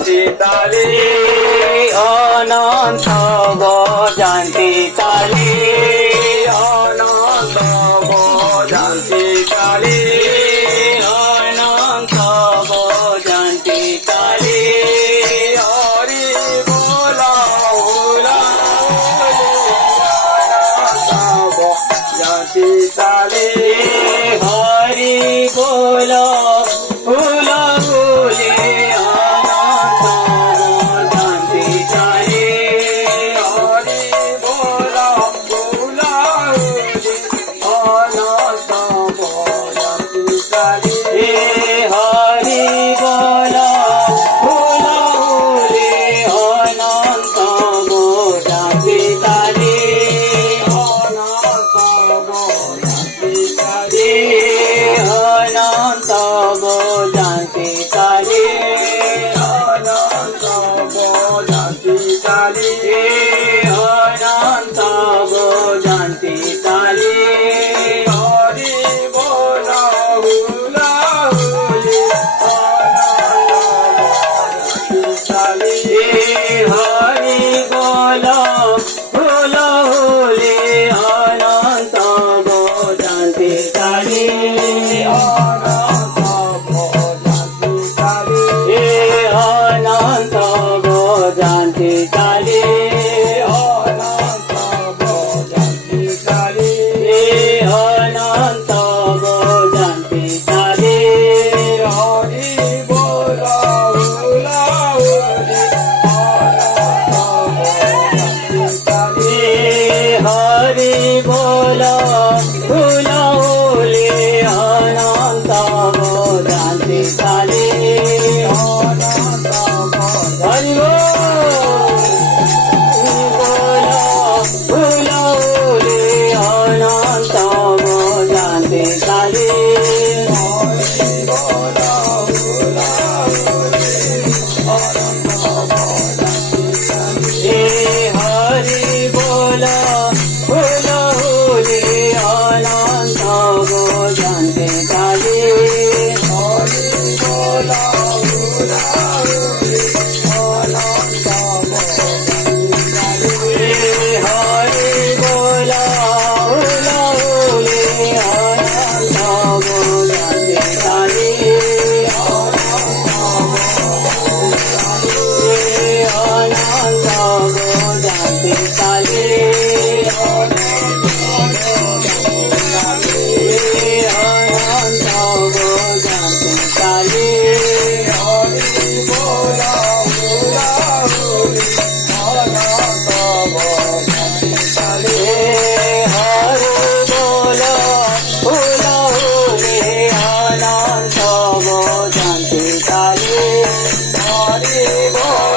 शांती ताली अनंत शांती ताली अनंत शांती ताली अनंत शांती ताली हरि बोला बोला शांती ताली हरि बोला बोला बोले अनंत शांती ताली हरि बोला बोला बोले अनंत शांती ताली हरि बोला बोला बोले अनंत शांती ताली अनंत शांती ताली अनंत शांती ताली अनंत शांती ताली अनंत शांती ताली हरि बोला बोला बोले अनंत ताली हरि बोला बोला बोले अनंत शांती ताली अनंत शांती ताली अनंत शांती ताली अनंत शांती ताली अनंत शांती ताली हरि बोला बोला बोले अनंत ताली हरि बोला बोला बोले अनंत शांती ताली अनंत हरि बोला बोला बोले अनंत शांती ताली हरि बोला बोला बोले हरि बोला बोला बोले अनंत शांती ताली हरि बोला बोला बोले अनंत हरि बोला बोला बोले अनंत शांती ताली अनंत शांती ताली अनंत शांती ताली हरि बोला बोला बोले अनंत शांती ताली हरि बोला बोला बोले अनंत शांती ताली हरि बोला